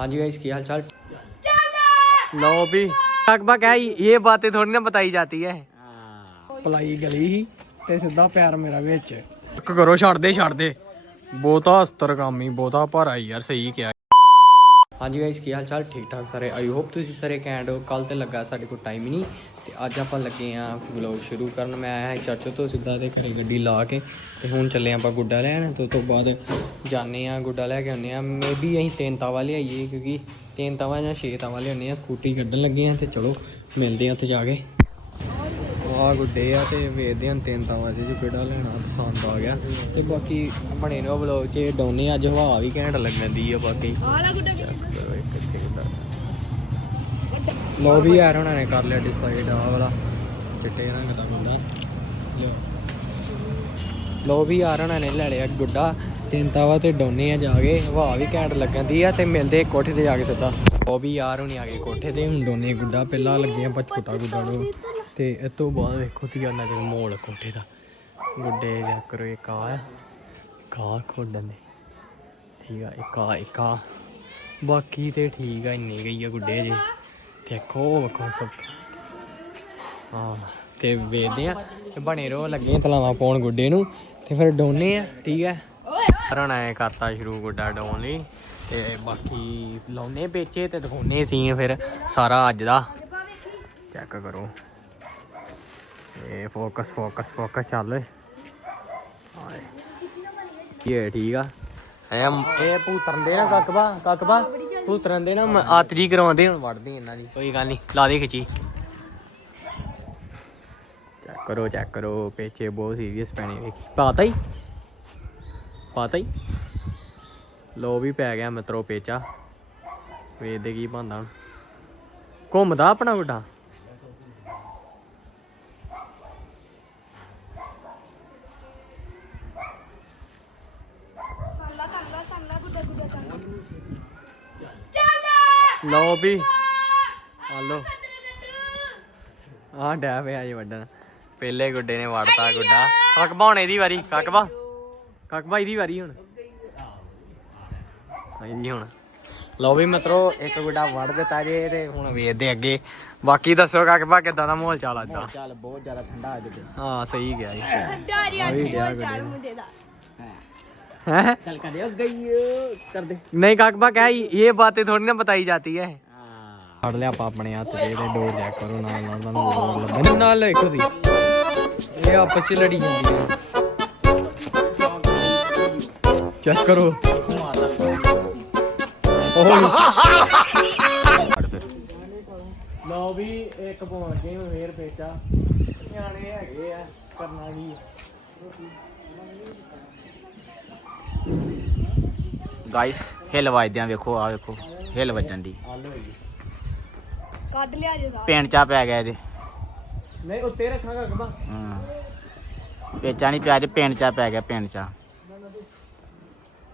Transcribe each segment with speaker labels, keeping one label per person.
Speaker 1: हाँ जी गाइस की हाल चाल लो भी अकबा क्या है, ये बातें थोड़ी ना बताई जाती है ਪਲਾਈ ਗਲੀ ਸੀ ਤੇ ਸਿੱਧਾ ਪੈਰ ਮੇਰਾ ਵਿੱਚ ਇੱਕ ਕਰੋ ਛੱਡ ਦੇ ਛੱਡ ਦੇ ਬਹੁਤਾ ਅਸਤਰ ਕੰਮ ਹੀ ਬਹੁਤਾ ਭਾਰਾ ਹੀ ਯਾਰ ਸਹੀ ਕਿਹਾ ਹਾਂਜੀ ਗਾਇਸ ਕੀ ਹਾਲ ਚਾਲ? ਠੀਕ ਠਾਕ ਸਾਰੇ। ਆਈ ਹੋਪ ਤੁਸੀਂ ਸਾਰੇ ਕੈਂਡ ਹੋ। ਕੱਲ ਤੇ ਲੱਗਾ ਸਾਡੇ ਕੋਲ ਟਾਈਮ ਹੀ ਨਹੀਂ। ਤੇ ਅੱਜ ਆਪਾਂ ਲੱਗੇ ਆਂ ਵਲੌਗ ਸ਼ੁਰੂ ਕਰਨ। ਮੈਂ ਆਇਆ ਸੀ ਚਰਚ ਤੋਂ ਸਿੱਧਾ ਤੇ ਘਰੇ ਗੱਡੀ ਲਾ ਕੇ। ਤੇ ਹੁਣ ਚੱਲੇ ਆਪਾਂ ਗੁੱਡਾ ਲੈਣ। ਤੇ ਉਸ ਤੋਂ ਬਾਅਦ ਜਾਣੇ ਆ ਗੁੱਡਾ ਲੈ ਕੇ ਆਉਂਦੇ ਆ ਮੇਬੀ ਅਸੀਂ ਤਿੰਨ ਤਾਵਾ ਲਿਆਈਏ, ਕਿਉਂਕਿ ਤਿੰਨ ਤਾਵਾ ਜਾਂ ਛੇ ਤਾਵਾ ਲਿਆਉਂਦੇ ਆ ਸਕੂਟਰੀ ਕੱਢਣ ਲੱਗੇ ਆ ਤੇ ਚਲੋ ਮਿਲਦੇ ਆ ਉੱਥੇ ਜਾ ਕੇ। ਆ ਗੁੱਡੇ ਆ ਤੇ ਵੇਖਦੇ ਹਾਂ ਤਿੰਨ ਤਾਵਾਂ ਚ ਜੋ ਕਿਹੜਾ ਲੈਣਾ ਪਸੰਦ ਆ ਗਿਆ। ਤੇ ਬਾਕੀ ਬਣੇ ਨੇ ਵਲੌਗ ਚ ਡਾਉਨੇ ਅੱਜ ਹਵਾ ਵੀ ਘੈਂਟ ਲੱਗਣ ਦੀ ਆ ਬਾਕੀ। ਲਓ ਵੀ ਯਾਰ ਉਹਨਾਂ ਨੇ ਕਰ ਲਿਆ ਡਿਸਾਈਡ ਆ ਵਾਲਾ। ਚਿੱਟੇ ਰੰਗ ਦਾ ਗੁੱਡਾ। ਲਓ। ਵੀ ਯਾਰ ਨੇ ਲੈ ਲਿਆ ਗੁੱਡਾ। ਤਿੰਨ ਤਾਵਾ ਤੇ ਡਾਉਨੇ ਆ ਜਾ ਕੇ ਹਵਾ ਵੀ ਘੈਂਟ ਲੱਗਣ ਦੀ ਆ ਤੇ ਮਿਲਦੇ ਕੋਠੇ ਤੇ ਜਾ ਕੇ ਸਿੱਧਾ। ਉਹ ਵੀ ਯਾਰ ਹੁਣੀ ਆ ਗਏ ਕੋਠੇ ਤੇ ਹੁਣ ਡੋਨੇ ਗੁੱਡਾ। ਪਹਿਲਾਂ ਲੱਗੇ ਆ ਪਚਕੁਟਾ ਗੁੱਡਾ ਨੂੰ ਤੇ ਇਹ ਤੋਂ ਬਾਅਦ ਵੇਖੋ ਤੀ ਆ ਨਜ਼ਰ ਕੋਠੇ ਦਾ। ਗੁੱਡੇ ਜਾ ਕਰੋ, ਇੱਕ ਆ। ਕਾ ਖੋਡਣ ਦੇ। ਠੀਕ ਆ, ਇੱਕ ਆ ਇੱਕ ਆ। ਬਾਕੀ ਤੇ ਠੀਕ ਆ, ਇੰਨੇ ਗਈ ਆ ਗੁੱਡੇ ਜੇ। ਦੇਖੋ, ਵੇਖੋ ਸਭ। ਹਾਂ, ਤੇ ਵੇਖਦੇ ਆ, ਤੇ ਬਣੇ ਰਹੋ, ਲੱਗੇ ਆ ਤਲਾਵਾਂ ਪਾਉਣ ਗੁੱਡੇ ਨੂੰ। ਤੇ ਫਿਰ ਡੋਨੇ ਆ, ਠੀਕ ਆ। ਰਣਾ ਐ ਕਰਤਾ ਸ਼ੁਰੂ ਗੁੱਡਾ ਡਾਉਣ ਲਈ। ਤੇ ਬਾਕੀ ਲਾਉਨੇ ਵੇਚੇ ਤੇ ਦਿਖਾਉਨੇ ਸੀ ਫਿਰ ਸਾਰਾ ਅੱਜ ਦਾ। ਚੈੱਕ ਕਰੋ। ਇਹ ਫੋਕਸ ਫੋਕਸ ਫੋਕਸ ਚੱਲ ਹਾਏ ਇਹ ਠੀਕ ਆ? ਐਮ ਇਹ ਪੂਤਰਨ ਦੇ ਨਾ ਕੱਕਬਾ ਕੱਕਬਾ ਪੂਤਰਨ ਦੇ ਨਾ ਆਤਰੀ ਕਰਵਾਉਂਦੇ ਹੁਣ ਵੜਦੇ ਇਹਨਾਂ ਦੀ। ਕੋਈ ਗੱਲ ਨਹੀਂ ਲਾ ਦੇ ਖਿੱਚੀ। ਚੈੱਕ ਕਰੋ ਚੈੱਕ ਕਰੋ, ਪੇਚੇ ਬਹੁਤ ਸੀਰੀਅਸ ਪੈਣੇ ਵੇਖੀ ਪਾਤਾ ਹੀ? ਪਾਤਾ ਹੀ? ਲੋ ਵੀ ਪੈ ਗਿਆ ਮਿੱਤਰੋ ਪੇਚਾ। ਵੇਖਦੇ ਕੀ ਬੰਦਾ ਘੁੰਮਦਾ ਆਪਣਾ ਗੁੱਡਾ? ਲਓ ਵੀ। ਹਲੋ ਆਹ ਡੈ ਪਿਆ ਜੀ ਵੱਡਣ। ਪਹਿਲੇ ਗੁੱਡੇ ਨੇ ਵੜਤਾ ਗੁੱਡਾ। ਕਕਬਾ ਹੁਣ ਇਹਦੀ ਵਾਰੀ ਕਕਬਾ ਕਕਬਾ ਇਹਦੀ ਵਾਰੀ ਹੁਣ। ਇਹਦੀ ਹੁਣ। ਲਓ ਵੀ ਮਿੱਤਰੋ ਇੱਕ ਗੁੱਡਾ ਵੜ ਦਿੱਤਾ ਜੇ ਤੇ ਹੁਣ ਵੇਖਦੇ ਅੱਗੇ। ਬਾਕੀ ਦੱਸੋ ਕਕਬਾ ਕਿਦਾਂ ਦਾ ਮਾਹੌਲ ਚਾਲ ਅੱਜ ਦਾ?
Speaker 2: ਚੱਲ ਬਹੁਤ ਜ਼ਿਆਦਾ ਠੰਡਾ ਅੱਜ ਤੇ।
Speaker 1: ਹਾਂ ਸਹੀ ਗਿਆ ਜੀ। ਆ ਗਿਆ
Speaker 3: ਚਾਰ
Speaker 1: ਗੁੱਡੇ।
Speaker 3: ਮੁੰਡੇ ਦਾ।
Speaker 1: है
Speaker 2: चल कर दे गई कर
Speaker 1: दे नहीं काकबा क्या ये बातें थोड़ी ना बताई जाती है ਫੜ ਲਿਆ ਆਪਾਂ ਆਪਣੇ ਹੱਥ ਦੇ ਇਹਦੇ ਡੋਰ ਚੈੱਕ ਕਰੋ ਨਾਲ ਨਾਲ ਤੁਹਾਨੂੰ ਹੋਰ ਲੱਭਣ ਨਾਲ ਵੇਖੋ ਦੀ ਇਹ ਆਪਸ ਚ ਲੜੀ ਜਾਂਦੀ ਹੈ ਚੈੱਕ ਕਰੋ। ਲਓ ਵੀ ਇੱਕ ਪੌਂਡ ਗੇਮ ਫੇਰ ਵੇਚਾ ਨਿਆਣੇ ਹੈਗੇ ਆ ਕਰਨਾ ਕੀ
Speaker 2: ਗਾਇਸ ਹਿੱਲ ਵੱਜਦਿਆਂ ਵੇਖੋ ਆ ਵੇਖੋ ਹਿੱਲ ਵੱਜਣ ਦੀ
Speaker 3: ਕੱਢ ਲਿਆ ਜੇ
Speaker 2: ਪੇਂਟ ਚਾ ਪੈ ਗਿਆ ਇਹਦੇ।
Speaker 1: ਨਹੀਂ ਉੱਤੇ ਰੱਖਾਂਗਾ ਕਬਾ
Speaker 2: ਹਾਂ। ਪੇਚਾ ਨਹੀਂ ਪਿਆ ਜੇ ਪੇਂਟ ਚਾ ਪੈ ਗਿਆ ਪੇਂਟ ਚਾ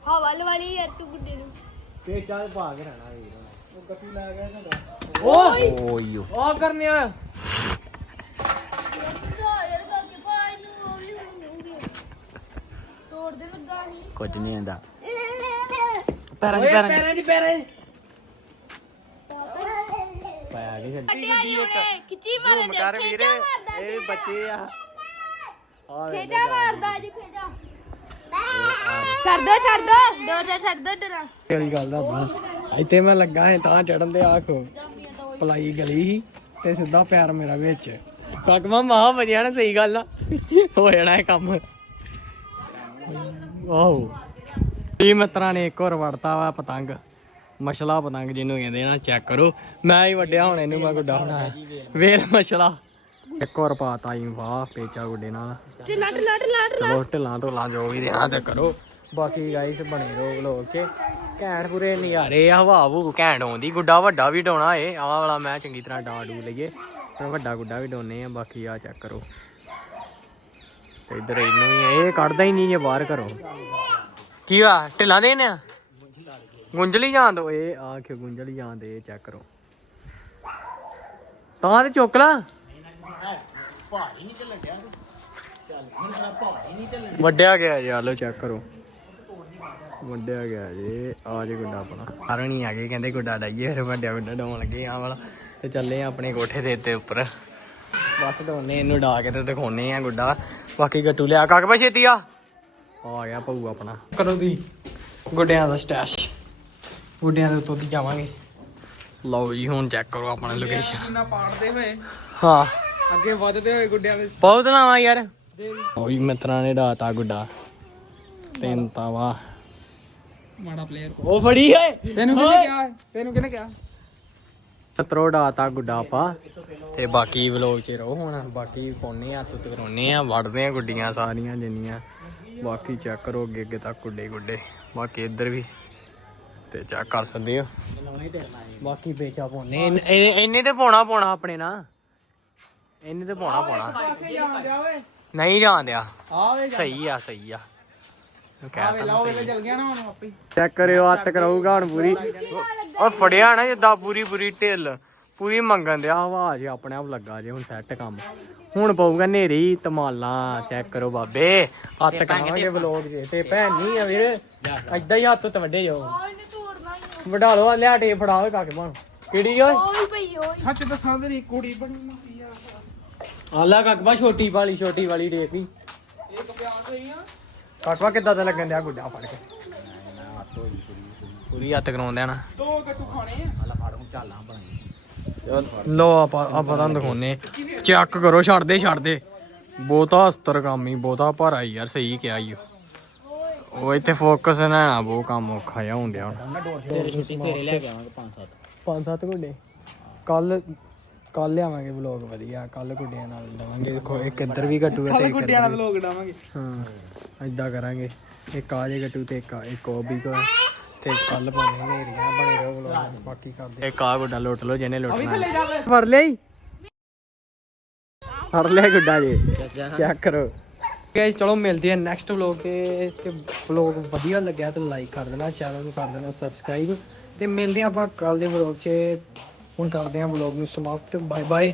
Speaker 3: ਹਵਾ ਵਾਲੀ ਯਾਰ ਤੂੰ ਗੁੱਡੇ ਨੂੰ।
Speaker 1: ਪੇਚਾ ਦੇ ਪਾ ਕੇ ਰਹਿਣਾ ਵੀਰ ਉਹ ਗੱਟੂ ਲੈ ਗਿਆ ਸਾਡਾ। ਓ
Speaker 2: ਓਯੋ
Speaker 1: ਆ ਕਰਨੇ ਆ।
Speaker 3: ਯਾਰ ਕਰਕੇ ਭਾਈ ਨੂੰ ਉਹ ਵੀ ਹੁੰਦੀ ਤੋੜ ਦੇ ਲੱਗਾ ਨਹੀਂ।
Speaker 2: ਕੁਝ ਨਹੀਂ ਹੁੰਦਾ। ਪੈਰਾਂ 'ਚ ਪੈਰਾਂ 'ਚ।
Speaker 1: ਪੈਰਾਂ 'ਚ ਪੈਰਾਂ 'ਚ। ਪਾਇਆ ਨਹੀਂ
Speaker 3: ਕੱਟਿਆ ਜੀ ਉਹਨੇ ਖਿੱਚੀ ਮਾਰੇ
Speaker 1: ਝੂਮ
Speaker 3: ਦੇ
Speaker 1: ਕਰ ਵੀਰੇ। ਇਹ ਬੱਚੇ ਆ। ਆ ਵੇਖ
Speaker 3: ਖੇਚਾ ਮਾਰਦਾ ਜੀ ਖੇਚਾ ਛੱਡ ਦੋ ਛੱਡ ਦੋ। ਦੋ ਛੱਡ ਦੋ ਡਰਾ
Speaker 1: ਕਿਹੜੀ ਗੱਲ ਦਾ ਬਣਾ ਇੱਥੇ ਮੈਂ ਲੱਗਾ ਹਾਂ ਤਾਂ ਚੜਨ ਦੇ ਆਖੋ। ਪਲਾਈ ਗਲੀ ਸੀ ਤੇ ਸਿੱਧਾ ਪੈਰ ਮੇਰਾ ਵਿੱਚ। ਕਾਕਮਾ ਮਹਾ ਵਜਿਆ ਨਾ ਸਹੀ ਗੱਲ ਆ। ਹੋ ਜਾਣਾ ਇਹ ਕੰਮ। ਵਾਓ ਇਹ ਮਿੱਤਰਾਂ ਨੇ ਇੱਕ ਹੋਰ ਵੜਤਾ ਵਾ ਪਤੰਗ ਮਛਲਾ ਪਤੰਗ ਜਿਹਨੂੰ ਕਹਿੰਦੇ ਨਾ ਚੈੱਕ ਕਰੋ। ਮੈਂ ਹੀ ਵੱਡਿਆ ਹੁਣ ਇਹਨੂੰ ਮੈਂ ਗੁੱਡਾ ਬਣਾਇਆ ਵੇਲ ਮਛਲਾ ਇੱਕ ਹੋਰ ਪਾਤਾ ਹੀ ਵਾਹ ਪੇਚਾ ਗੁੱਡੇ ਨਾਲ।
Speaker 3: ਢਿੱਲਾ ਢਿੱਲਾ ਢਿੱਲਾ ਢਿੱਲਾ
Speaker 1: ਚਲੋ ਢਿੱਲਾਂ ਢੋਲਾਂ ਜੋ ਵੀ ਦੇਣਾ ਤੇ ਕਰੋ। ਬਾਕੀ ਗਾਈਸ ਬਣੇ ਰਹੋ ਵਲੋਗ 'ਚ। ਘੈਂਟ ਪੂਰੇ ਨਜ਼ਾਰੇ ਆ ਹਵਾ ਹੂ ਘੈਂਟ ਆਉਂਦੀ। ਗੁੱਡਾ ਵੱਡਾ ਵੀ ਡਾਉਣਾ ਏ। ਆਹ ਵਾਲਾ ਮੈਂ ਚੰਗੀ ਤਰ੍ਹਾਂ ਡਾ ਡੂ ਲਈਏ। ਫਿਰ ਵੱਡਾ ਗੁੱਡਾ ਵੀ ਡਾਉਨੇ ਆ ਬਾਕੀ ਆ ਚੈੱਕ ਕਰੋ। ਤੇ ਇਧਰ ਇਹਨੂੰ ਇਹ ਕੱਢਦਾ ਹੀ ਨਹੀਂ ਜੇ ਬਾਹਰ ਕਰੋ ਕੀ ਆ ਢਿੱਲਾਂ ਦੇਣੇ ਆ ਗੁੰਜਲੀ ਜਾਣ ਦੋ। ਇਹ ਆ ਕਿ ਗੁੰਜਲੀ ਜਾਣ ਦੇ ਚੈੱਕ ਕਰੋ। ਤਾਂ ਤੇ ਚੁੱਕ ਲਾ। ਵੱਡਿਆ ਗਿਆ ਜੀ ਆ ਚੈੱਕ ਕਰੋ। ਵੱਡਿਆ ਗਿਆ ਜੀ ਆ ਜੇ ਗੁੱਡਾ ਆਪਣਾ। ਸਾਰਾ ਨਹੀਂ ਆ ਗਏ ਕਹਿੰਦੇ ਗੁੱਡਾ ਡਾਈਏ ਫਿਰ ਵੱਡਿਆ ਗੁੱਡਾ ਡਾਉਣ ਲੱਗੇ ਆ ਵਾਲਾ। ਤੇ ਚੱਲੇ ਆ ਆਪਣੇ ਕੋਠੇ ਦੇ ਉੱਤੇ ਉੱਪਰ। ਬਸ ਡਾਉਨੇ ਇਹਨੂੰ ਡਾ ਕੇ ਤੇ ਦਿਖਾਉਨੇ ਆ ਗੁੱਡਾ। ਬਾਕੀ ਗੱਟੂ ਲਿਆ। ਕਾਕ ਬਾ ਛੇਤੀ ਆ। ਆ ਗਿਆ ਪਊ ਆਪਣਾ। ਕਰੋ ਦੀ ਗੁੱਡਿਆਂ ਦਾ ਸਟੈਸ਼ ਗੁੱਡਿਆਂ ਦੇ ਉੱਤੋਂ ਦੀ ਜਾਵਾਂਗੇ। ਲਓ ਜੀ ਹੁਣ ਚੈੱਕ ਕਰੋ ਆਪਣਾ ਲੋਕੇਸ਼ਨ
Speaker 4: ਕਿੰਨਾ ਪਾੜਦੇ ਹੋਏ।
Speaker 1: ਹਾਂ।
Speaker 4: ਅੱਗੇ ਵੱਧਦੇ ਹੋਏ ਗੁੱਡਿਆਂ ਦੇ
Speaker 1: ਬਹੁਤ ਲਾਵਾ ਯਾਰ। ਉਹ ਵੀ ਮਿੱਤਰਾਂ ਨੇ ਡਾਤਾ ਗੁੱਡਾ। ਤਿੰਨ ਤਾਵਾ
Speaker 4: ਮਾੜਾ ਪਲੇਅਰ
Speaker 1: ਉਹ ਫੜੀ ਓਏ।
Speaker 4: ਤੈਨੂੰ ਕਿਹਨੇ ਕਿਹਾ? ਤੈਨੂੰ ਕਿਹਨੇ ਕਿਹਾ?
Speaker 1: ਸਤਰੋ ਡਾਤਾ ਗੁੱਡਾ ਆਪਾਂ। ਤੇ ਬਾਕੀ ਵਲੋਗ 'ਚ ਰਹੋ ਹੁਣ। ਬਾਕੀ ਪਾਉਨੇ ਆ ਤੁੱਤ ਕਰਾਉਨੇ ਆ ਵੜਦੇ ਆ ਗੁੱਡੀਆਂ ਸਾਰੀਆਂ ਜਿੰਨੀਆਂ। ਬਾਕੀ ਚੈੱਕ ਕਰੋ ਅੱਗੇ ਅੱਗੇ ਤੱਕ ਗੁੱਡੇ ਗੁੱਡੇ। ਬਾਕੀ ਇੱਧਰ ਵੀ ਤੇ ਚੈੱਕ ਕਰ ਸਕਦੇ ਹੋ। ਬਾਕੀ ਵੇਚਾ ਪਾਉਨੇ। ਇੰਨ- ਤੇ ਪਾਉਣਾ ਪਾਉਣਾ ਆਪਣੇ ਨਾ ਇੰਨੇ ਤੇ ਪਾਉਣਾ ਪਾਉਣਾ। ਨਹੀਂ ਜਾਂਦਿਆ ਸਹੀ ਆ ਸਹੀ ਆ। ਚੈੱਕ ਕਰਿਓ ਹੱਥ ਕਰਾਊਗਾ ਹੁਣ ਪੂਰੀ। ਉਹ ਫੜਿਆ ਨਾ ਜਿੱਦਾਂ ਪੂਰੀ ਪੂਰੀ ਢਿੱਲ। ਪੂਰੀ ਮੰਗਣ ਦਿਆ ਆਵਾਜ਼ ਆਪਣੇ ਆਪ ਲੱਗਾ ਜੇ ਹੁਣ ਸੈੱਟ ਕੰਮ। ਹੁਣ ਪਊਗਾ ਨੇਰੀ ਤਮਾਲਾ ਚੈੱਕ ਕਰੋ ਬਾਬੇ। ਹੱਥ ਕਰਾਵਾਂਗੇ ਵਲੋਗ ਜੇ ਤੇ ਭੈਣ ਨਹੀਂ ਆ ਵੀਰ। ਐਦਾਂ ਹੀ ਹੱਥ ਤੇ ਵੱਡੇ ਜਾਓ
Speaker 3: ਉਹਨੇ ਤੋੜਨਾ ਹੀ
Speaker 1: ਵਡਾ ਲਓ ਲਿਆ ਟੇਪ ਫੜਾਓ ਕਾਕੇ ਬਣ ਕਿਹੜੀ ਓਏ?
Speaker 4: ਸੱਚ ਦੱਸਾਂ ਤੇ ਕੁੜੀ ਬਣੀ ਸੀ ਆ
Speaker 1: ਆਲਾ ਕਾਕਬਾ ਛੋਟੀ ਵਾਲੀ ਛੋਟੀ ਵਾਲੀ ਟੇਪ ਹੀ।
Speaker 4: ਇੱਕ ਪਿਆਸ ਹੋਈ ਆ।
Speaker 1: ਕਾਕਬਾ ਕਿੱਦਾਂ ਦਾ ਲੱਗਣ ਦਿਆ ਗੁੱਡਾ ਫੜ ਕੇ? ਪੂਰੀ ਹੱਥ ਕਰਾਉਂਦੇ ਆ ਨਾ।
Speaker 4: ਦੋ ਗੱਟੂ ਖਾਣੇ ਆ।
Speaker 1: ਲੋ ਆਪਾਂ ਆਪਾਂ ਤੁਹਾਨੂੰ ਦਿਖਾਉਨੇ ਚੈੱਕ ਕਰੋ ਛੱਡ ਦੇ ਛੱਡ ਦੇ ਬਹੁਤਾ ਅਸਤਰ ਕੰਮ ਹੀ ਬਹੁਤਾ ਭਾਰਾ ਯਾਰ ਸਹੀ ਕਿਹਾ ਈ ਓ। ਉਹ ਇੱਥੇ ਫੋਕਸ ਨਾ ਨਾ ਬਹੁਤ ਕੰਮ ਔਖਾ ਜਿਹਾ ਹੁੰਦਿਆ ਹੁਣ।
Speaker 2: ਤੇਰੇ ਛੁੱਟੀ ਸਵੇਰੇ ਲੈ ਕੇ ਆਵਾਂਗੇ 5-7
Speaker 1: ਪੰਜ ਸੱਤ ਗੁੱਡੇ ਕੱਲ ਕੱਲ ਲਿਆਵਾਂਗੇ ਵਲੋਗ ਵਧੀਆ ਕੱਲ ਗੁੱਡਿਆਂ ਨਾਲ ਲਵਾਂਗੇ। ਦੇਖੋ ਇੱਕ ਇੱਧਰ ਵੀ ਗੱਟੂ ਹੈ ਤੇ ਇੱਕ
Speaker 4: ਗੁੱਡਿਆਂ ਦਾ
Speaker 1: ਇੱਧਰ ਵੀ।
Speaker 4: ਵਲੋਗ ਡਾਵਾਂਗੇ
Speaker 1: ਹਾਂ ਏਦਾਂ ਕਰਾਂਗੇ। ਇੱਕ ਆ ਜੇ ਗੱਟੂ ਤੇ ਇੱਕ ਇੱਕ ਉਹ ਵੀ ਕੋ ਤੇ ਕੱਲ ਪਾਉਣੇ ਨੇਰੀਆਂ ਬਣੇ ਰਹੋ। ਵਲੋਗ ਬਾਕੀ ਕਰਦੇ ਇੱਕ ਆ ਗੁੱਡਾ ਲੁੱਟ ਲਓ ਜਿਹਨੇ ਲੁੱਟਣਾ। ਫੜ ਲਈ ਫੜ ਲਿਆ ਗੁੱਡਾ ਜੀ। ਚੈੱਕ ਕਰੋ। ਗਾਇਸ ਚਲੋ ਮਿਲਦੇ ਆ ਨੈਕਸਟ ਵਲੌਗ ਤੇ। ਤੇ ਵਲੌਗ ਵਧੀਆ ਲੱਗਿਆ ਤਾਂ ਲਾਈਕ ਕਰ ਦੇਣਾ ਚੈਨਲ ਨੂੰ ਕਰ ਦੇਣਾ ਸਬਸਕ੍ਰਾਈਬ ਤੇ ਮਿਲਦੇ ਆ ਆਪਾਂ ਕੱਲ ਦੇ ਵਲੌਗ 'ਚ। ਹੁਣ ਕਰਦੇ ਆ ਵਲੌਗ ਨੂੰ ਸਮਾਪਤ। Bye bye